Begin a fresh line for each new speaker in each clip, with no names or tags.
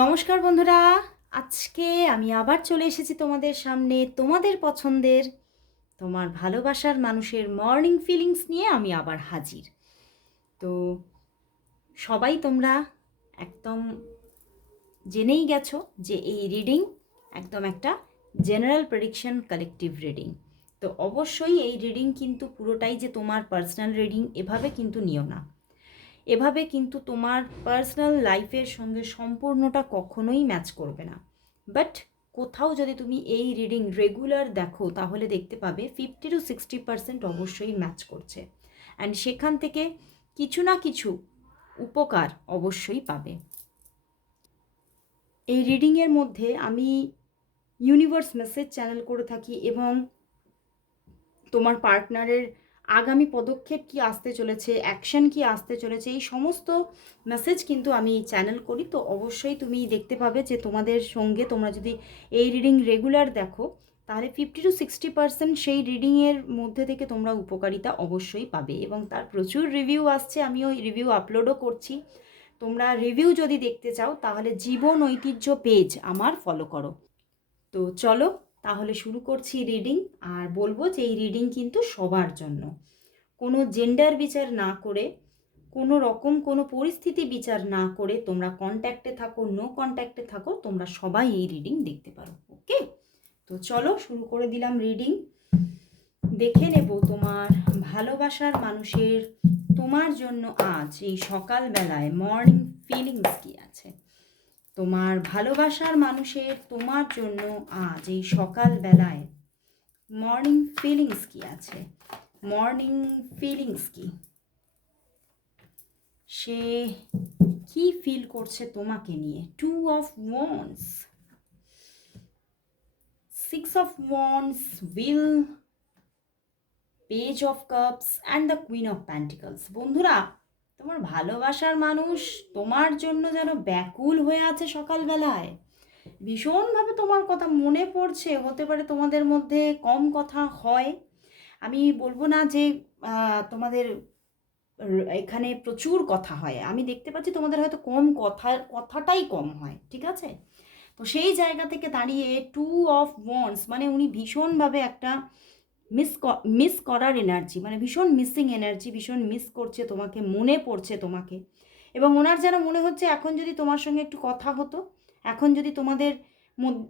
নমস্কার বন্ধুরা, আজকে আমি আবার চলে এসেছি তোমাদের সামনে তোমাদের পছন্দের, তোমার ভালোবাসার মানুষের মর্নিং ফিলিংস নিয়ে আমি আবার হাজির। তো সবাই তোমরা একদম জেনেই গেছো যে এই রিডিং একদম একটা জেনারেল প্রেডিকশন কালেকটিভ রিডিং তো অবশ্যই এই রিডিং কিন্তু পুরোটাই যে তোমার পার্সোনাল রিডিং এভাবে কিন্তু নিও না। এভাবে কিন্তু তোমার পার্সোনাল লাইফের সঙ্গে সম্পূর্ণটা কখনোই ম্যাচ করবে না। বাট কোথাও যদি তুমি এই রিডিং রেগুলার দেখো, তাহলে দেখতে পাবে ফিফটি টু সিক্সটি পার্সেন্ট অবশ্যই ম্যাচ করছে। অ্যান্ড সেখান থেকে কিছু না কিছু উপকার অবশ্যই পাবে। এই রিডিংয়ের মধ্যে আমি ইউনিভার্স মেসেজ চ্যানেল করে থাকি এবং তোমার পার্টনারের আগামী পদক্ষেপ কি আসতে চলেছে অ্যাকশন কি আসতে চলেছে, এই সমস্ত মেসেজ কিন্তু আমি চ্যানেল করি। তো অবশ্যই তুমি দেখতে পাবে যে তোমাদের সঙ্গে তোমরা যদি এই রিডিং রেগুলার দেখো, তাহলে ফিফটি টু সিক্সটি পার্সেন্ট সেই রিডিংয়ের মধ্যে থেকে তোমরা উপকারিতা অবশ্যই পাবে। এবং তার প্রচুর রিভিউ আসছে আমি ওই রিভিউ আপলোডও করছি। তোমরা রিভিউ যদি দেখতে চাও, তাহলে জীবন ঐতিহ্য পেজ আমার ফলো করো। তো চলো তাহলে শুরু করছি রিডিং আর বলব যে এই রিডিং কিন্তু সবার জন্য। কোনো জেন্ডার বিচার না করে, কোনো রকম কোনো পরিস্থিতি বিচার না করে তোমরা কন্ট্যাক্টে থাকো নো কন্ট্যাক্টে থাকো, তোমরা সবাই এই রিডিং দেখতে পারো ওকে তো চলো শুরু করে দিলাম রিডিং দেখে নেব তোমার ভালোবাসার মানুষের তোমার জন্য আজ এই সকালবেলায় মর্নিং ফিলিংস কি আছে। তোমার ভালোবাসার মানুষের তোমার জন্য আজ এই সকালবেলায় মর্নিং ফিলিংস কি আছে? মর্নিং ফিলিংস কি? সে কি ফিল করছে তোমাকে নিয়ে? Two of wands six of wands will page of cups and the queen of pentacles বন্ধুরা তোমার ভালোবাসার মানুষ তোমার জন্য যেন ব্যাকুল হয়ে আছে সকালবেলায়। ভীষণভাবে তোমার কথা মনে পড়ছে, হতে পারে তোমাদের মধ্যে কম কথা হয়। আমি বলব না যে তোমাদের এখানে প্রচুর কথা হয়। আমি দেখতে পাচ্ছি তোমাদের হয়তো কম কথা, কথাটাই কম হয়, ঠিক আছে? তো সেই জায়গা থেকে দাঁড়িয়ে টু অফ ওয়ান্স মানে উনি ভীষণভাবে একটা মিস মিস করার এনার্জি মানে ভীষণ মিসিং এনার্জি ভীষণ মিস করছে তোমাকে, মনে পড়ছে তোমাকে। এবং ওনার যেন মনে হচ্ছে, এখন যদি তোমার সঙ্গে একটু কথা হতো, এখন যদি তোমাদের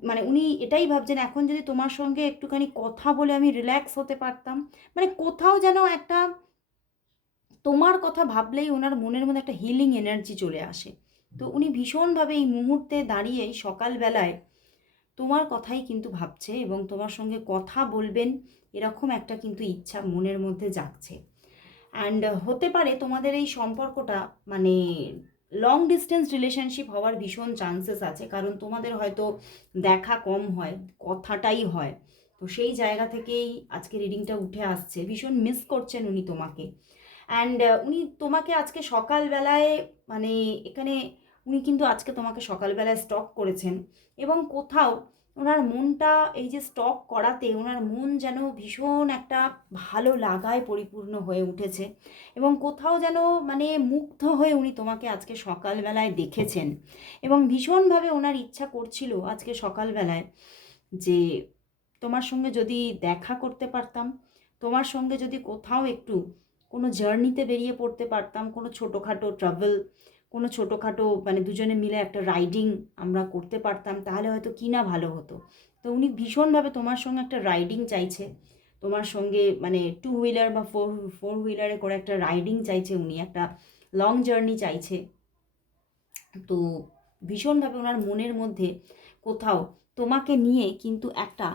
মানে উনি এটাই ভাবছেন, এখন যদি তোমার সঙ্গে একটুখানি কথা বলে আমি রিল্যাক্স হতে পারতাম মানে কোথাও যেন একটা তোমার কথা ভাবলেই ওনার মনের মধ্যে একটা হিলিং এনার্জি চলে আসে। তো উনি ভীষণভাবে এই মুহূর্তে দাঁড়িয়ে সকালবেলায় তোমার কথাই কিন্তু ভাবছে এবং তোমার সঙ্গে কথা বলবেন এরকম একটা কিন্তু ইচ্ছা মনের মধ্যে জাগছে। অ্যান্ড হতে পারে তোমাদের এই সম্পর্কটা মানে লং ডিস্টেন্স রিলেশনশিপ হওয়ার ভীষণ চান্সেস আছে, কারণ তোমাদের হয়তো দেখা কম হয়, কথাটাই হয়। তো সেই জায়গা থেকেই আজকে রিডিংটা উঠে আসছে। ভীষণ মিস করছেন উনি তোমাকে। অ্যান্ড উনি তোমাকে আজকে সকালবেলায় মানে এখানে উনি কিন্তু আজকে তোমাকে সকালবেলায় স্টক করেছেন। এবং কোথাও ওনার মনটা এই যে স্টক করাতে ওনার মন যেন ভীষণ একটা ভালো লাগায় পরিপূর্ণ হয়ে উঠেছে এবং কোথাও যেন মানে মুগ্ধ হয়ে উনি তোমাকে আজকে সকালবেলায় দেখেছেন এবং ভীষণভাবে ওনার ইচ্ছা করছিল আজকে সকালবেলায় যে তোমার সঙ্গে যদি দেখা করতে পারতাম, তোমার সঙ্গে যদি কোথাও একটু কোনো জার্নিতে বেরিয়ে পড়তে পারতাম, কোনো ছোটোখাটো ট্রাভেল কোনো ছোটোখাটো মানে দুজনে মিলে একটা রাইডিং আমরা করতে পারতাম, তাহলে হয়তো কি না ভালো হতো। তো উনি ভীষণভাবে তোমার সঙ্গে একটা রাইডিং চাইছে। তোমার সঙ্গে মানে টু হুইলার বা ফোর ফোর হুইলারে করে একটা রাইডিং চাইছে উনি, একটা লং জার্নি চাইছে। তো ভীষণভাবে ওনার মনের মধ্যে কোথাও তোমাকে নিয়ে কিন্তু একটা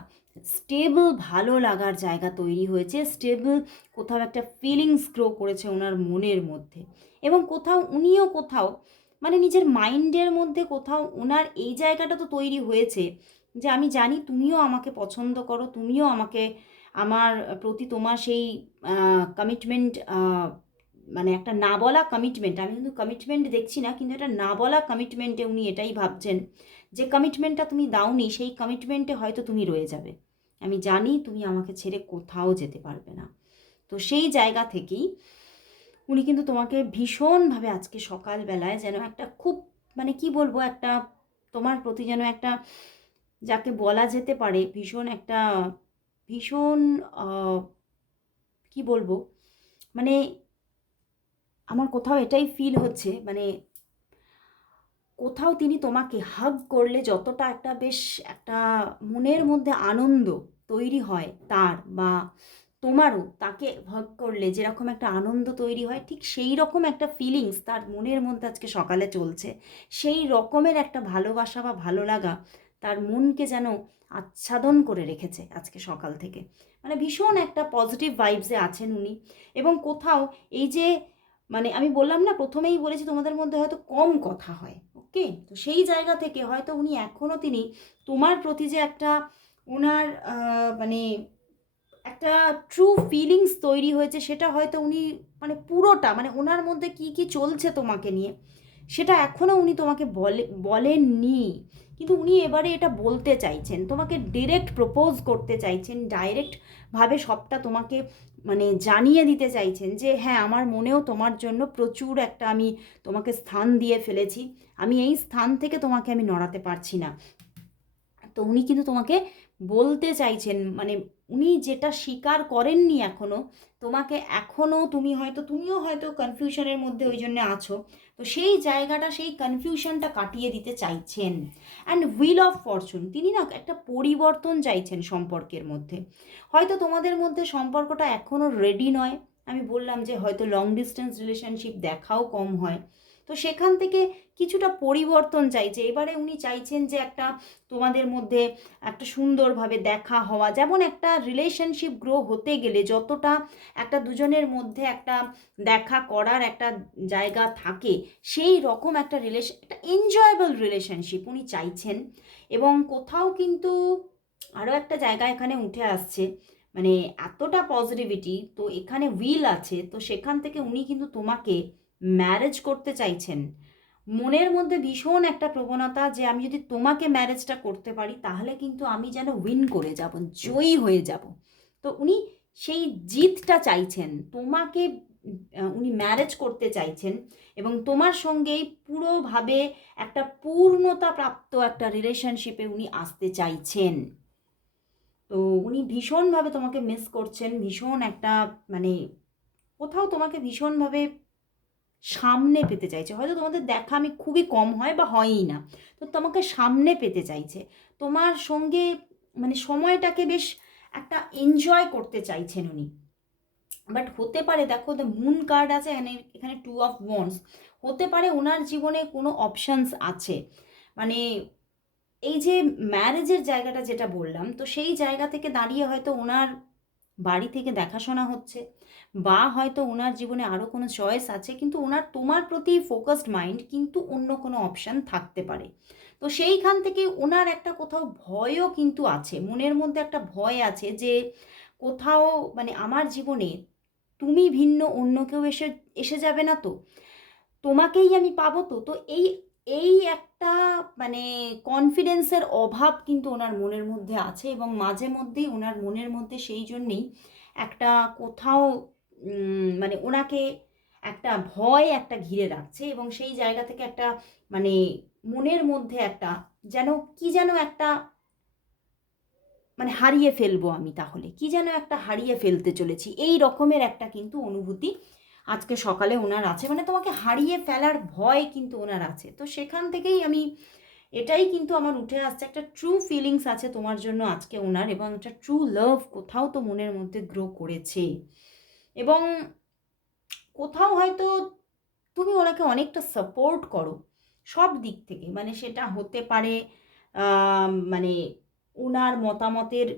স্টেবল, ভালো লাগার জায়গা তৈরি হয়েছে, স্টেবল কোথাও একটা ফিলিংস গ্রো করেছে ওনার মনের মধ্যে। এবং কোথাও উনিও কোথাও মানে নিজের মাইন্ডের মধ্যে কোথাও ওনার এই জায়গাটা তো তৈরি হয়েছে যে আমি জানি তুমিও আমাকে পছন্দ করো, তুমিও আমাকে, আমার প্রতি তোমার সেই কমিটমেন্ট মানে একটা না বলা কমিটমেন্ট আমি কিন্তু কমিটমেন্ট দেখছি না, কিন্তু এটা না বলা কমিটমেন্টে উনি এটাই ভাবছেন যে কমিটমেন্টটা তুমি দাওনি, সেই কমিটমেন্টে হয়তো তুমি রয়ে যাবে। আমি জানি তুমি আমাকে ছেড়ে কোথাও যেতে পারবে না। তো সেই জায়গা থেকেই উনি কিন্তু তোমাকে ভীষণভাবে আজকে সকালবেলায় যেন একটা খুব মানে কি বলব, একটা তোমার প্রতি যেন একটা যাকে বলা যেতে পারে ভীষণ একটা ভীষণ কি বলব? মানে আমার কোথাও এটাই ফিল হচ্ছে মানে কোথাও তিনি তোমাকে হাগ করলে যতটা একটা বেশ একটা মনের মধ্যে আনন্দ তৈরি হয় তার বা তোমারও তাকে হাগ করলে যেরকম একটা আনন্দ তৈরি হয়, ঠিক সেই রকম একটা ফিলিংস তার মনের মধ্যে আজকে সকালে চলছে। সেই রকমের একটা ভালোবাসা বা ভালো লাগা তার মনকে যেন আচ্ছাদন করে রেখেছে আজকে সকাল থেকে। মানে ভীষণ একটা পজিটিভ ভাইবসে আছেন উনি। এবং কোথাও এই যে মানে আমি বললাম না, প্রথমেই বলেছি তোমাদের মধ্যে হয়তো কম কথা হয় ওকে তো সেই জায়গা থেকে হয়তো উনি এখনও তিনি তোমার প্রতি যে একটা ওনার মানে একটা ট্রু ফিলিংস তৈরি হয়েছে, সেটা হয়তো উনি মানে পুরোটা মানে ওনার মধ্যে কি কি চলছে তোমাকে নিয়ে, সেটা এখনও উনি তোমাকে বলে, বলেননি। কিন্তু উনি এবারে এটা বলতে চাইছেন, তোমাকে ডিরেক্ট প্রপোজ করতে চাইছেন ডাইরেক্টভাবে সবটা তোমাকে মানে জানিয়ে দিতে চাইছেন যে হ্যাঁ আমার মনেও তোমার জন্য প্রচুর একটা আমি তোমাকে স্থান দিয়ে ফেলেছি। আমি এই স্থান থেকে তোমাকে আমি নড়াতে পারছি না। তো উনি কিন্তু তোমাকে বলতে চাইছেন মানে উনি যেটা স্বীকার করেননি এখনও তোমাকে এখনও তুমি হয়তো, তুমিও হয়তো কনফিউশনের মধ্যে ওই জন্য আছো, তো সেই জায়গাটা, সেই কনফিউশনটা কাটিয়ে দিতে চাইছেন। অ্যান্ড হুইল অফ ফরচুন তিনি না একটা পরিবর্তন চাইছেন সম্পর্কের মধ্যে। হয়তো তোমাদের মধ্যে সম্পর্কটা এখনও রেডি নয়, আমি বললাম যে হয়তো লং ডিস্টেন্স রিলেশনশিপ দেখাও কম হয়। তো সেখান থেকে কিছুটা পরিবর্তন চাইছে এবারে উনি চাইছেন যে একটা তোমাদের মধ্যে একটা সুন্দরভাবে দেখা হওয়া, যেমন একটা রিলেশনশিপ গ্রো হতে গেলে যতটা একটা দুজনের মধ্যে একটা দেখা করার একটা জায়গা থাকে, সেই রকম একটা রিলেশন একটা এনজয়েবল রিলেশনশিপ উনি চাইছেন। এবং কোথাও কিন্তু আরও একটা জায়গা এখানে উঠে আসছে মানে এতটা পজিটিভিটি তো এখানে উইল আছে, তো সেখান থেকে উনি কিন্তু তোমাকে ম্যারেজ করতে চাইছেন। মনের মধ্যে ভীষণ একটা প্রবণতা যে আমি যদি তোমাকে ম্যারেজটা করতে পারি, তাহলে কিন্তু আমি যেন উইন করে যাব, জয়ী হয়ে যাব। তো উনি সেই জিতটা চাইছেন, তোমাকে উনি ম্যারেজ করতে চাইছেন এবং তোমার সঙ্গেই পুরোভাবে একটা পূর্ণতা প্রাপ্ত একটা রিলেশনশিপে উনি আসতে চাইছেন। তো উনি ভীষণভাবে তোমাকে মিস করছেন, ভীষণ একটা মানে কোথাও তোমাকে ভীষণভাবে সামনে পেতে চাইছে। হয়তো তোমাদের দেখা আমি খুবই কম হয় বা হয়ই না। তো তোমাকে সামনে পেতে চাইছে। তোমার সঙ্গে মানে সময়টাকে বেশ একটা এনজয় করতে চাইছেন উনি। বাট হতে পারে, দেখো দ্য মুন কার্ড আছে এখানে এখানে টু অফ ওয়ান্স হতে পারে ওনার জীবনে কোনো অপশানস আছে। মানে এই যে ম্যারেজের জায়গাটা যেটা বললাম, তো সেই জায়গা থেকে দাঁড়িয়ে হয়তো ওনার বাড়ি থেকে দেখাশোনা হচ্ছে, বা হয়তো ওনার জীবনে আরও কোনো চয়েস আছে, কিন্তু ওনার তোমার প্রতি ফোকাসড মাইন্ড কিন্তু অন্য কোনো অপশান থাকতে পারে। তো সেইখান থেকে ওনার একটা কোথাও ভয়ও কিন্তু আছে, মনের মধ্যে একটা ভয় আছে যে কোথাও মানে আমার জীবনে তুমি ভিন্ন অন্য কেউ এসে এসে যাবে না তো? তোমাকেই আমি পাবো তো? তো এই এই একটা মানে কনফিডেন্সের অভাব কিন্তু ওনার মনের মধ্যে আছে এবং মাঝে মধ্যেই ওনার মনের মধ্যে সেই জন্যেই একটা কোথাও মানে ওনাকে একটা ভয় একটা ঘিরে রাখছে এবং সেই জায়গা থেকে একটা মানে মনের মধ্যে একটা যেন, কি যেন একটা মানে হারিয়ে ফেলব আমি তাহলে, কি যেন একটা হারিয়ে ফেলতে চলেছি, এই রকমের একটা কিন্তু অনুভূতি আজকে সকালে ওনার আছে। মানে তোমাকে হারিয়ে ফেলার ভয় কিন্তু ওনার আছে। তো সেখান থেকেই আমি এটাই কিন্তু আমার উঠে আসছে। একটা ট্রু ফিলিংস আছে তোমার জন্য আজকে ওনার এবং একটা ট্রু লাভ কোথাও তো মনের মধ্যে গ্রো করেছে। এবং কোথাও হয়তো তুমি ওনাকে অনেকটা সাপোর্ট করো সব দিক থেকে। মানে সেটা হতে পারে মানে ওনার মতামতের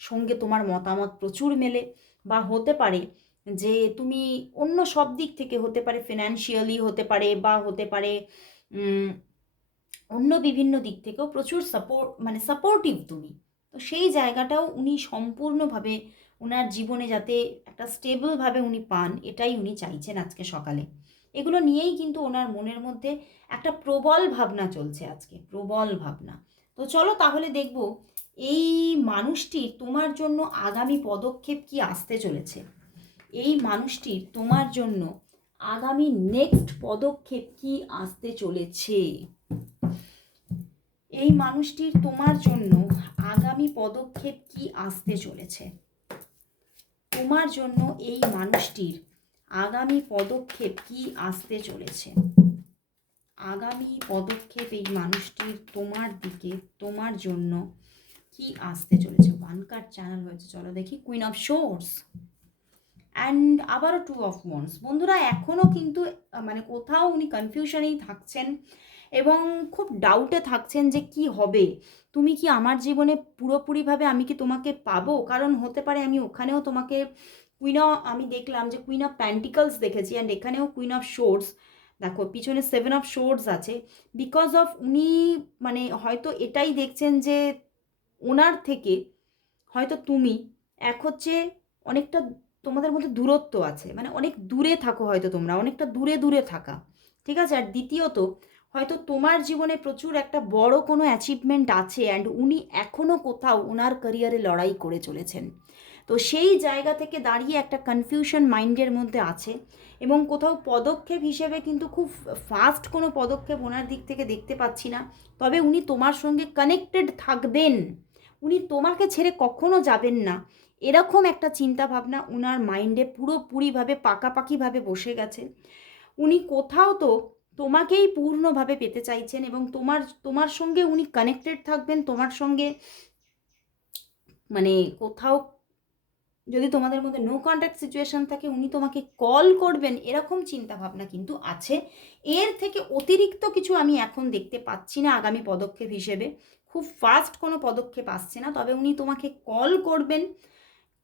সঙ্গে তোমার মতামত প্রচুর মেলে বা হতে পারে যে তুমি অন্য সব দিক থেকে হতে পারে ফিনান্সিয়ালি হতে পারে বা হতে পারে অন্য বিভিন্ন দিক থেকেও প্রচুর সাপোর্ট মানে সাপোর্টিভ তুমি। তো সেই জায়গাটাও উনি সম্পূর্ণভাবে ওনার জীবনে যাতে একটা স্টেবলভাবে উনি পান, এটাই উনি চাইছেন আজকে সকালে। এগুলো নিয়েই কিন্তু ওনার মনের মধ্যে একটা প্রবল ভাবনা চলছে আজকে, প্রবল ভাবনা। তো চলো তাহলে দেখব, এই মানুষটির তোমার জন্য আগামী পদক্ষেপ কি আসতে চলেছে? এই মানুষটির তোমার জন্য আগামী নেক্সট পদক্ষেপ কি আসতে চলেছে? এই মানুষটির তোমার জন্য আগামী পদক্ষেপ কি আসতে চলেছে? তোমার জন্য এই মানুষটির আগামী পদক্ষেপ কি আসতে চলেছে? আগামী পদক্ষেপ এই মানুষটির তোমার দিকে, তোমার জন্য কি আসতে চলেছে? ওয়ান কার্ড চ্যানেল হয়েছে। চলো দেখি। কুইন অফ শোর্স অ্যান্ড আবারও টু অফ ওয়ান্স বন্ধুরা এখনও কিন্তু মানে কোথাও উনি কনফিউশনেই থাকছেন এবং খুব ডাউটে থাকছেন যে কি হবে। তুমি কি আমার জীবনে পুরোপুরিভাবে আমি কি তোমাকে পাবো? কারণ হতে পারে আমি ওখানেও তোমাকে কুইন আমি দেখলাম যে কুইন অফ প্যান্টিকলস দেখেছি অ্যান্ড এখানেও কুইন অফ শোর্স দেখো, পিছনে সেভেন অফ শোর্স আছে। বিকজ অফ উনি মানে হয়তো এটাই দেখছেন যে ওনার থেকে হয়তো তুমি এক হচ্ছে অনেকটা তোমাদের মধ্যে দূরত্ব আছে। মানে অনেক দূরে থাকো হয়তো তোমরা, অনেকটা দূরে দূরে থাকা। ঠিক আছে? আর দ্বিতীয়ত, হয়তো তোমার জীবনে প্রচুর একটা বড় কোনো অ্যাচিভমেন্ট আছে অ্যান্ড উনি এখনও কোথাও ওনার ক্যারিয়ারে লড়াই করে চলেছেন। তো সেই জায়গা থেকে দাঁড়িয়ে একটা কনফিউশন মাইন্ডের মধ্যে আছে এবং কোথাও পদক্ষেপ হিসেবে কিন্তু খুব ফাস্ট কোনো পদক্ষেপ ওনার দিক থেকে দেখতে পাচ্ছি না। তবে উনি তোমার সঙ্গে কানেক্টেড থাকবেন। উনি তোমাকে ছেড়ে কখনো যাবেন না। এরকম একটা চিন্তা ভাবনা ওনার মাইন্ডে পুরোপুরিভাবে, পাকাপাকিভাবে বসে গেছে। উনি কোথাও তো তোমাকেই পূর্ণভাবে পেতে চাইছেন এবং তোমার তোমার সঙ্গে উনি কানেক্টেড থাকবেন, তোমার সঙ্গে মানে কোথাও যদি তোমাদের মধ্যে নো কন্ট্যাক্ট সিচুয়েশন থাকে, উনি তোমাকে কল করবেন, এরকম চিন্তা ভাবনা কিন্তু আছে। এর থেকে অতিরিক্ত কিছু আমি এখন দেখতে পাচ্ছি না আগামী পদক্ষেপ হিসেবে। খুব ফাস্ট কোনো পদক্ষেপ আসছে না, তবে উনি তোমাকে কল করবেন।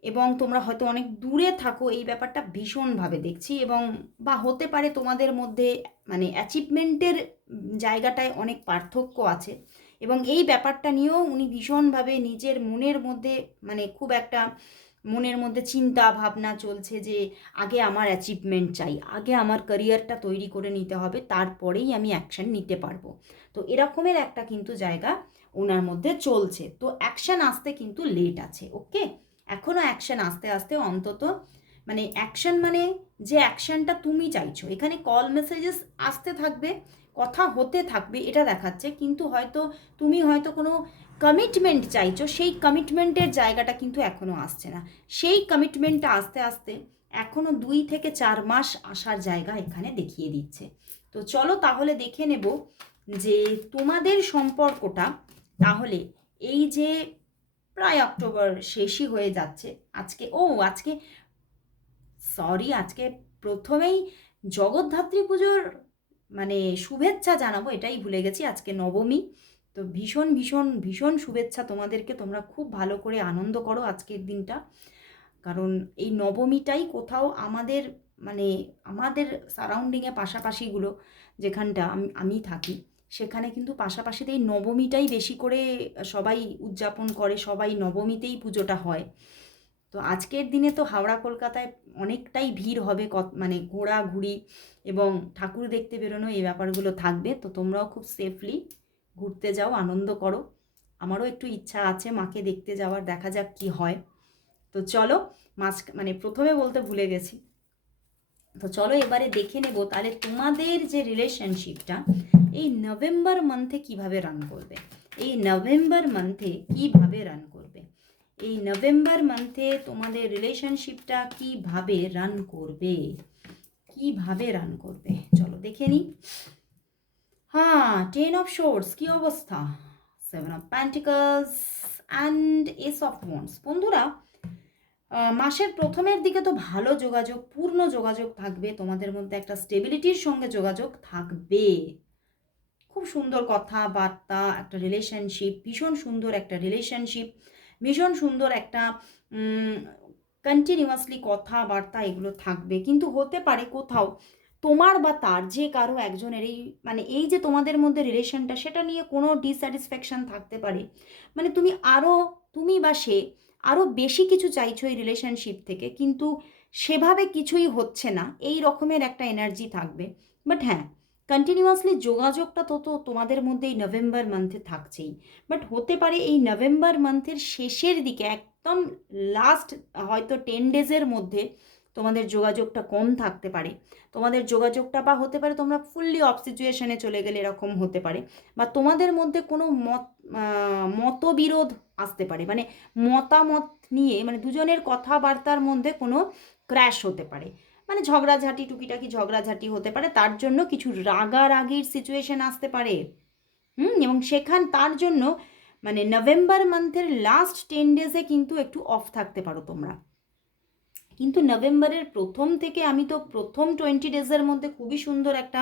এবং তোমরা হয়তো অনেক দূরে থাকো, এই ব্যাপারটা ভীষণভাবে দেখছি এবং বা হতে পারে তোমাদের মধ্যে মানে অ্যাচিভমেন্টের জায়গাটায় অনেক পার্থক্য আছে। এবং এই ব্যাপারটা নিয়েও উনি ভীষণভাবে নিজের মনের মধ্যে মানে খুব একটা মনের মধ্যে চিন্তা ভাবনা চলছে যে, আগে আমার অ্যাচিভমেন্ট চাই, আগে আমার ক্যারিয়ারটা তৈরি করে নিতে হবে, তারপরেই আমি অ্যাকশন নিতে পারব। তো এরকমের একটা কিন্তু জায়গা ওনার মধ্যে চলছে। তো অ্যাকশন আসতে কিন্তু লেট আছে ওকে এখনও অ্যাকশন আস্তে আস্তে অন্তত মানে অ্যাকশন মানে যে অ্যাকশনটা তুমি চাইছো। এখানে কল মেসেজেস আসতে থাকবে, কথা হতে থাকবে, এটা দেখাচ্ছে। কিন্তু হয়তো তুমি হয়তো কোনো কমিটমেন্ট চাইছো, সেই কমিটমেন্টের জায়গাটা কিন্তু এখনও আসছে না। সেই কমিটমেন্টটা আস্তে আস্তে এখনও দুই থেকে চার মাস আসার জায়গা এখানে দেখিয়ে দিচ্ছে। তো চলো তাহলে দেখে নেব যে তোমাদের সম্পর্কটা, তাহলে এই যে প্রায় অক্টোবর শেষই হয়ে যাচ্ছে। আজকে, ও আজকে সরি আজকে প্রথমেই জগদ্ধাত্রী পুজোর মানে শুভেচ্ছা জানাব, এটাই ভুলে গেছি, আজকে নবমী। তো ভীষণ ভীষণ ভীষণ শুভেচ্ছা তোমাদেরকে, তোমরা খুব ভালো করে আনন্দ করো আজকের দিনটা। কারণ এই নবমীটাই কোথাও আমাদের মানে আমাদের সারাউন্ডিংয়ে পাশাপাশিগুলো, যেখানটা আমি আমি থাকি। সেখানে কিন্তু পাশাপাশিতে এই নবমীটাই বেশি করে সবাই উদযাপন করে, সবাই নবমীতেই পুজোটা হয়। তো আজকের দিনে তো হাওড়া, কলকাতায় অনেকটাই ভিড় হবে মানে ঘোরাঘুরি এবং ঠাকুর দেখতে বেরোনো এই ব্যাপারগুলো থাকবে। তো তোমরাও খুব সেফলি ঘুরতে যাও, আনন্দ করো। আমারও একটু ইচ্ছা আছে মাকে দেখতে যাওয়ার, দেখা যাক কি হয়। তো চলো মাঝ মানে প্রথমে বলতে ভুলে গেছি। তো চলো এবারে দেখে নেব, তাহলে তোমাদের যে রিলেশনশিপটা এই নভেম্বর মান্থে কীভাবে রান করবে? এই নভেম্বর মান্থে কীভাবে রান করবে? এই নভেম্বর মান্থে তোমাদের রিলেশনশিপটা কীভাবে রান করবে? কীভাবে রান করবে? চলো দেখে নিই। হ্যাঁ টেন অফ শোর্স কি অবস্থা? Seven of pentacles and ace of wands বন্ধুরা মাসের প্রথমের দিকে তো ভালো যোগাযোগ, পূর্ণ যোগাযোগ থাকবে, তোমাদের মধ্যে একটা স্টেবিলিটির সঙ্গে যোগাযোগ থাকবে। খুব সুন্দর কথাবার্তা, একটা রিলেশনশিপ ভীষণ সুন্দর একটা রিলেশনশিপ ভীষণ সুন্দর একটা কন্টিনিউয়াসলি কথাবার্তা এগুলো থাকবে। কিন্তু হতে পারে কোথাও তোমার বা তার যে কারও একজনের এই মানে এই যে তোমাদের মধ্যে রিলেশনটা সেটা নিয়ে কোনো ডিস্যাটিসফ্যাকশান থাকতে পারে। মানে তুমি আরও তুমি বা সে আরও বেশি কিছু চাইছো এই রিলেশনশিপ থেকে, কিন্তু সেভাবে কিছুই হচ্ছে না। এই রকমের একটা এনার্জি থাকবে। বাট হ্যাঁ কন্টিনিউয়াসলি যোগাযোগটা তো তো তোমাদের মধ্যে এই নভেম্বর মান্থে থাকছেই। বাট হতে পারে এই নভেম্বর মান্থের শেষের দিকে, একদম লাস্ট হয়তো টেন ডেজের মধ্যে তোমাদের যোগাযোগটা কম থাকতে পারে। তোমাদের যোগাযোগটা বা হতে পারে তোমরা ফুললি অফ সিচুয়েশনে চলে গেলে এরকম হতে পারে। বা তোমাদের মধ্যে কোনো মত মতবিরোধ আসতে পারে। মানে মতামত নিয়ে মানে দুজনের কথাবার্তার মধ্যে কোনো ক্র্যাশ হতে পারে। মানে ঝগড়াঝাটি, টুকিটাকি ঝগড়াঝাটি হতে পারে, তার জন্য কিছু রাগারাগির সিচুয়েশন আসতে পারে। হুম, এবং সেখান, তার জন্য মানে নভেম্বর মান্থের লাস্ট টেন ডেজে কিন্তু একটু অফ থাকতে পারো তোমরা। কিন্তু নভেম্বরের প্রথম থেকে আমি তো প্রথম টোয়েন্টি ডেজের মধ্যে খুবই সুন্দর একটা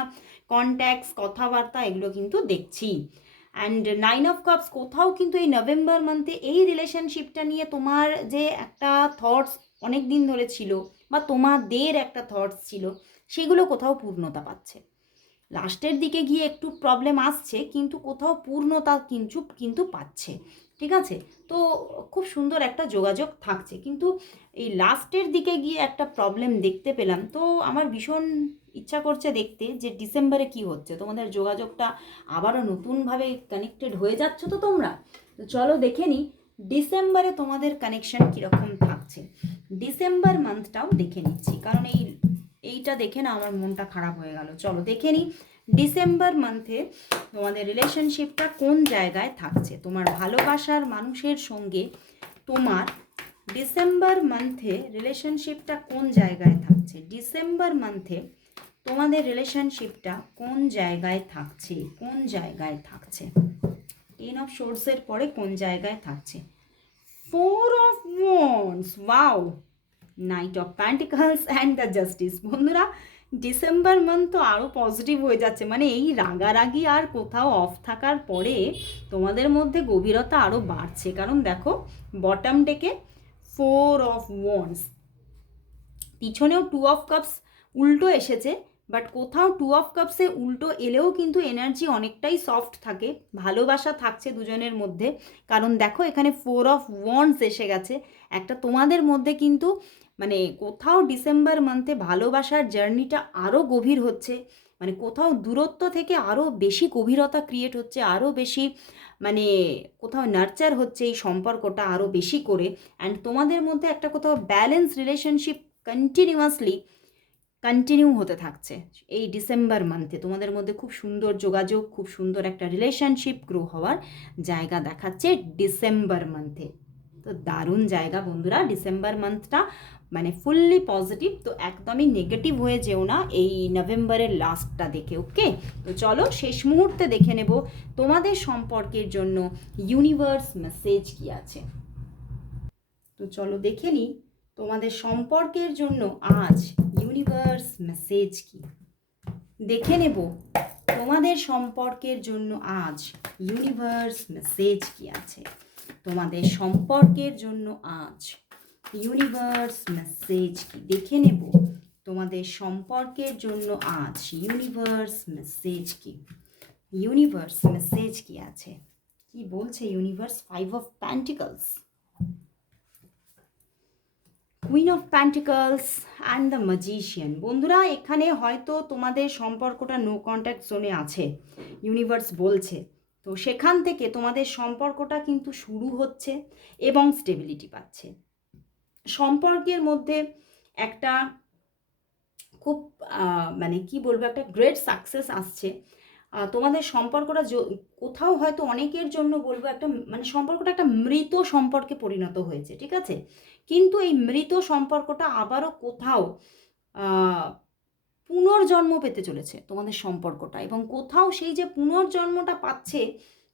কন্ট্যাক্টস কথাবার্তা এগুলো কিন্তু দেখছি। অ্যান্ড নাইন অফ কাপস কোথাও কিন্তু এই নভেম্বর মান্থে এই রিলেশনশিপটা নিয়ে তোমার যে একটা থটস অনেক দিন ধরে ছিল বা তোমাদের একটা থটস ছিল, সেগুলো কোথাও পূর্ণতা পাচ্ছে। লাস্টের দিকে গিয়ে একটু প্রবলেম আসছে, কিন্তু কোথাও পূর্ণতা কিন্তু কিন্তু পাচ্ছে, ঠিক আছে? তো খুব সুন্দর একটা যোগাযোগ থাকছে, কিন্তু এই লাস্টের দিকে গিয়ে একটা প্রবলেম দেখতে পেলাম। তো আমার ভীষণ ইচ্ছা করছে দেখতে যে ডিসেম্বরে কি হচ্ছে? তোমাদের যোগাযোগটা আবারও নতুনভাবে কানেক্টেড হয়ে যাচ্ছ তো তোমরা? তো চলো দেখে নিই ডিসেম্বরে তোমাদের কানেকশন কীরকম থাকছে। ডিসেম্বর মান্থটাও দেখে নিচ্ছি। কারণ এই, এইটা দেখে না আমার মনটা খারাপ হয়ে গেল। চলো দেখে নিই ডিসেম্বর মান্থে তোমাদের রিলেশনশিপটা কোন জায়গায় থাকছে? তোমার ভালোবাসার মানুষের সঙ্গে তোমার ডিসেম্বর মান্থে রিলেশনশিপটা কোন জায়গায় থাকছে? ডিসেম্বর মান্থে তোমাদের রিলেশনশিপটা কোন জায়গায় থাকছে? কোন জায়গায় থাকছে? টেন অফ শোর্সের পরে কোন জায়গায় থাকছে? Four of wands wow knight of pentacles and the justice বন্ধুরা ডিসেম্বর মান্থ তো আরও পজিটিভ হয়ে যাচ্ছে। মানে এই রাগারাগি আর কোথাও অফ থাকার পরে তোমাদের মধ্যে গভীরতা আরও বাড়ছে। কারণ দেখো বটম ডেকে ফোর অফ ওয়ান্স পিছনেও টু অফ কাপস উল্টো এসেছে। বাট কোথাও টু অফ কাপসে উল্টো এলেও কিন্তু এনার্জি অনেকটাই সফট থাকে, ভালোবাসা থাকছে দুজনের মধ্যে। কারণ দেখো, এখানে ফোর অফ ওয়ান্স এসে গেছে। একটা তোমাদের মধ্যে কিন্তু মানে কোথাও ডিসেম্বর মান্থে ভালোবাসার জার্নিটা আরও গভীর হচ্ছে। মানে কোথাও দূরত্ব থেকে আরও বেশি গভীরতা ক্রিয়েট হচ্ছে আরও বেশি মানে কোথাও নার্চার হচ্ছে এই সম্পর্কটা আরও বেশি করে। অ্যান্ড তোমাদের মধ্যে একটা কোথাও ব্যালেন্স রিলেশনশিপ কন্টিনিউয়াসলি কন্টিনিউ হতে থাকছে। এই ডিসেম্বর মান্থে তোমাদের মধ্যে খুব সুন্দর যোগাযোগ, খুব সুন্দর একটা রিলেশনশিপ গ্রো হওয়ার জায়গা দেখাচ্ছে ডিসেম্বর মান্থে তো দারুণ জায়গা বন্ধুরা ডিসেম্বর মান্থটা মানে ফুললি পজিটিভ তো একদমই নেগেটিভ হয়ে যেও না এই নভেম্বরের লাস্টটা দেখে ওকে তো চলো শেষ মুহূর্তে দেখে নেব তোমাদের সম্পর্কের জন্য ইউনিভার্স মেসেজ কি আছে। তো চলো দেখে নিই তোমাদের সম্পর্কের জন্য আজ ইউনিভার্স মেসেজ কি? দেখে নেব, তোমাদের সম্পর্কের জন্য আজ ইউনিভার্স মেসেজ কি আছে? তোমাদের সম্পর্কের জন্য আজ ইউনিভার্স মেসেজ কি? দেখে নেব, তোমাদের সম্পর্কের জন্য আজ ইউনিভার্স মেসেজ কি? ইউনিভার্স মেসেজ কি আছে? কি বলছে universe five of pentacles queen of pentacles and the magician বন্ধুরা, এখানে হয়তো তোমাদের সম্পর্কটা নো কন্ট্যাক্ট জোনে আছে ইউনিভার্স বলছে। তো সেখান থেকে তোমাদের সম্পর্কটা কিন্তু শুরু হচ্ছে এবং স্টেবিলিটি পাচ্ছে। সম্পর্কের মধ্যে একটা খুব মানে কি বলব, একটা গ্রেট সাকসেস আসছে। তোমাদের সম্পর্কটা কোথাও হয়তো অনেকের জন্য বলব একটা মানে সম্পর্কটা একটা মৃত সম্পর্কে পরিণত হয়েছে, ঠিক আছে? কিন্তু এই মৃত সম্পর্কটা আবারও কোথাও পুনর্জন্ম পেতে চলেছে তোমাদের সম্পর্কটা। এবং কোথাও সেই যে পুনর্জন্মটা পাচ্ছে,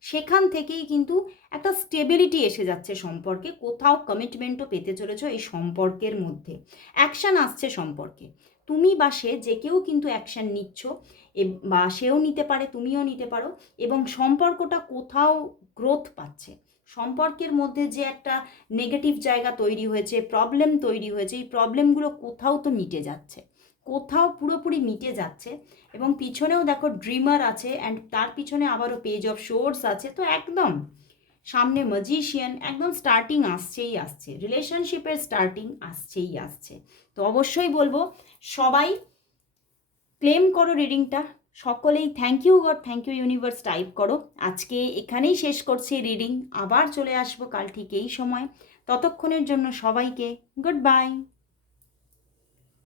সেখান থেকেই কিন্তু একটা স্টেবিলিটি এসে যাচ্ছে সম্পর্কে। কোথাও কমিটমেন্টও পেতে চলেছ এই সম্পর্কের মধ্যে। অ্যাকশান আসছে সম্পর্কে। তুমি বা সে যে কেউ কিন্তু অ্যাকশান নিচ্ছ বা সেও নিতে পারে, তুমিও নিতে পারো, এবং সম্পর্কটা কোথাও গ্রোথ পাচ্ছে। সম্পর্কের মধ্যে যে একটা নেগেটিভ জায়গা তৈরি হয়েছে প্রবলেম তৈরি হয়েছে, এই প্রবলেমগুলো কোথাও তো মিটে যাচ্ছে। কোথাও পুরোপুরি মিটে যাচ্ছে, এবং পিছনেও দেখো ড্রিমার আছে অ্যান্ড তার পিছনে আবারও পেজ অফ শোর্স আছে, তো একদম সামনে ম্যাজিশিয়ান একদম স্টার্টিং আসছেই আসছে। রিলেশনশিপের স্টার্টিং আসছেই আসছে। তো অবশ্যই বলব, সবাই ক্লেম করো রিডিংটা সকলেই thank you God thank you universe type করো। আজকে এখানেই শেষ করছি রিডিং আবার চলে আসব কাল ঠিক এই সময়। ততক্ষণের জন্য সবাইকে গুড বাই